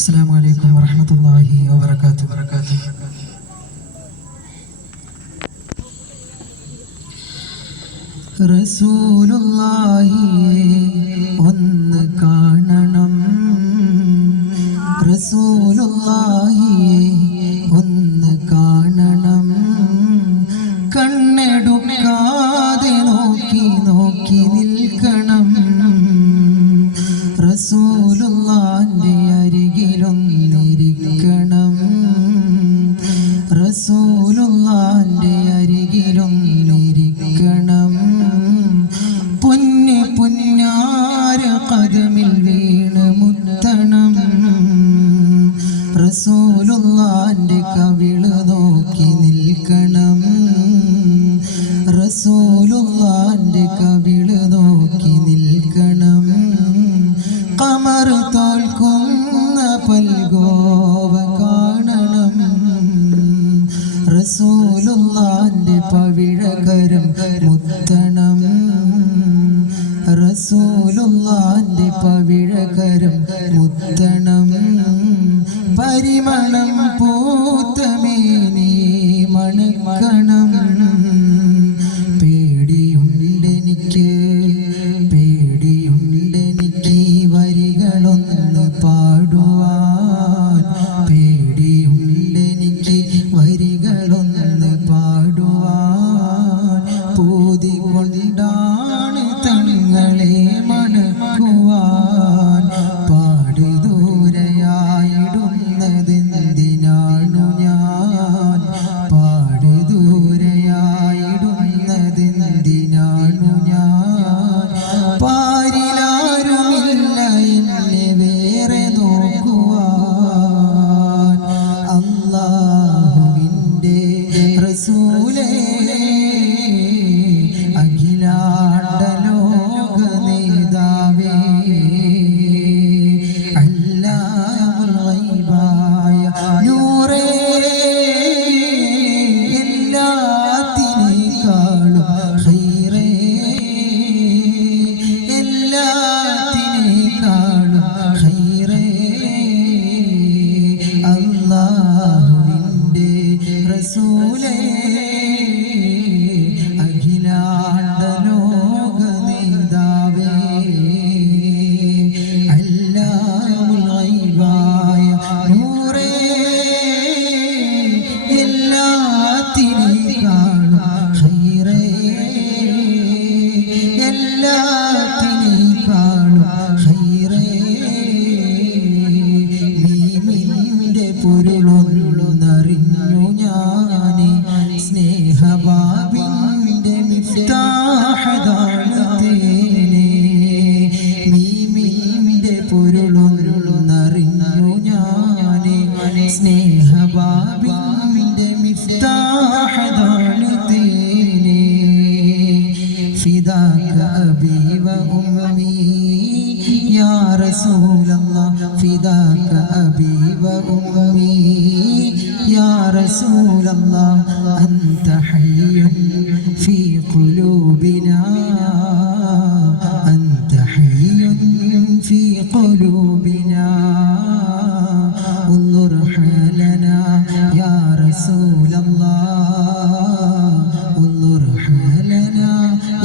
അസ്സലാമു അലൈക്കും വറഹ്മത്തുള്ളാഹി വബറകാതുഹു. റസൂലുള്ളാഹിയെ ഒന്ന് കാണണം, റസൂലുള്ളാഹിയെ ഒന്ന് കാണണം, കണ്ണെടുക്കാതെ നോക്കി നോക്കി നിൽക്കണം. റസൂലുള്ളാന്റെ അരികിലൊന്നിരിക്കണം, റസൂലുള്ളാന്റെ അരികിലൊന്നിരിക്കണം. പൊന്നു പൊന്നാര ഖദമിൽ വീണ് മുത്തണം, റസൂലുള്ളാന്റെ കവിള് നോക്കി നിൽക്കണം, റസൂലുള്ളാന്റെ കവിള് നോക്കി നിൽക്കണം. ഖമർ തോൽക്കുന്ന പൽഗോവ കാണണം, റസൂലുള്ളാന്റെ പവിഴകരം മുത്തണം, റസൂലുള്ളാന്റെ പവിഴകരം മുത്തണം. പരിമളം പൂത്തമേനി മണക്കണം, പേടിയുണ്ടെനിക്ക് പേടിയുണ്ടെനിക്ക് വരികളൊന്ന് പാടുവാൻ, പേടിയുണ്ടെനിക്ക് വരികളൊന്ന് പാടുവാൻ. പൂതി കൊണ്ടാണ് തങ്ങളെ മണക്കുവാൻ, പാടുദൂരയായിടുന്നതെന്തിനാണു ഞാൻ, പാടുദൂരയായിടുന്നതെന്തിനാണു ഞാൻ. പാരിലാരുമില്ല എന്നെ വേറെ നോക്കുവാൻ, അല്ലാഹുവിൻ്റെ റസൂലേ അഖിലാണ്ട ലോക നേതാവേ, അല്ലാഹുൽ ഗൈബായ നൂറേ, എല്ലാത്തിനേക്കാളും ഖൈറേ, എല്ലാത്തിനേക്കാളും ഖൈറേ, അല്ലാഹുവിൻ്റെ റസൂലേ അഖിലാണ്ട ലോക നേതാവേ, അല്ലാഹുൽ ഗൈബായ നൂറേ, എല്ലാത്തിനേക്കാളും ഖൈറേ, എല്ലാത്തിനേക്കാളും ഖൈറേ. മീമിന്റെ പൊരുളൊന്നറിഞ്ഞു ഞാനേ, സ്നേഹബാബിന്റെ മിഫ്താഹതാണ് തേനേ. മീമിന്റെ പൊരുളൊന്നറിഞ്ഞു ഞാനേ, സ്നേഹബാബിന്റെ മിഫ്താഹതാണ് തേനേ. ഫിദാക അബീ വ ഉമ്മീ യാ റസൂലല്ലാഹ്, ഫിദാക അബീ വ ഉമ്മീ യാ റസൂലല്ലാഹ്. അൻത ഹയ്യുൻ ഫീ ഖുലൂബിനാ, അൻത ഹയ്യുൻ ഫീ ഖുലൂബിനാ. انظر حالنا يا رسول الله، انظر حالنا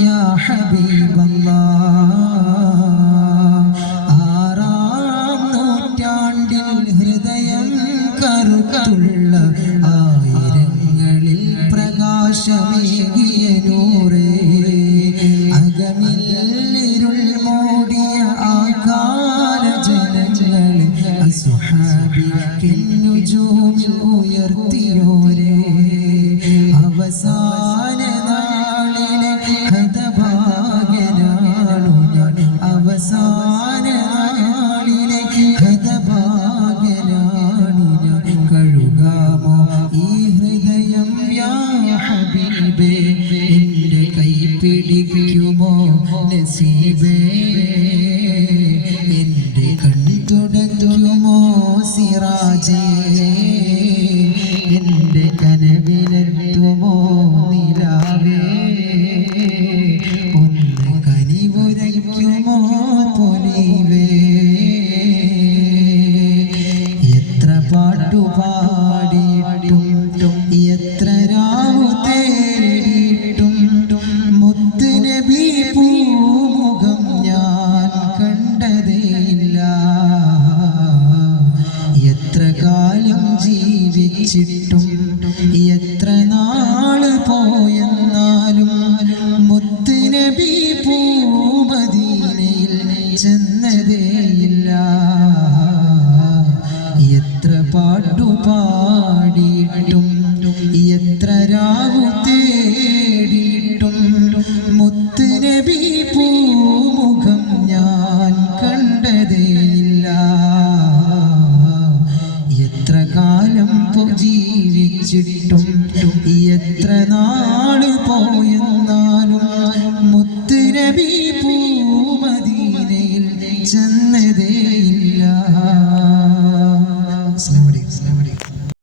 يا حبيب الله. ആറാം നൂറ്റാണ്ടിൽ ഹൃദയം കറുത്തുള്ള ആയിരങ്ങളിൽ പ്രകാശമേകിയ നൂറേ, അകമിൽ ഇരുൾ മൂടിയ ആ കാലജനങ്ങളെ അസ്ഹാബിക്കെന്നുജൂമിൽ ഉയർത്തിയോരേ. അവസാന നാളിലെ ഹതഭാഗ്യനാണു ഞാൻ, അവസാന നാളിലെ ഹതഭാഗ്യനാണു ഞാൻ. കഴുകാമോ ഈ ഹൃദയം യാ ഹബീബേ, എൻ്റെ കൈ പിടിക്കുമോ നസീബേ, എൻ്റെ കൺതുടയ്ക്കുമോ സിറാജേ, ചെന്നതേയില്ല. എത്ര പാട്ടുപാടിയിട്ടും എത്ര രാവു തേടിയിട്ടും മുത്ത് നബി പൂമുഖം ഞാൻ കണ്ടതേയില്ല. എത്ര കാലം ജീവിച്ചിട്ടും എത്ര നാള് പോയെന്നാലും മുത്ത് നബി പൂമദീനയിൽ ചെന്നതേ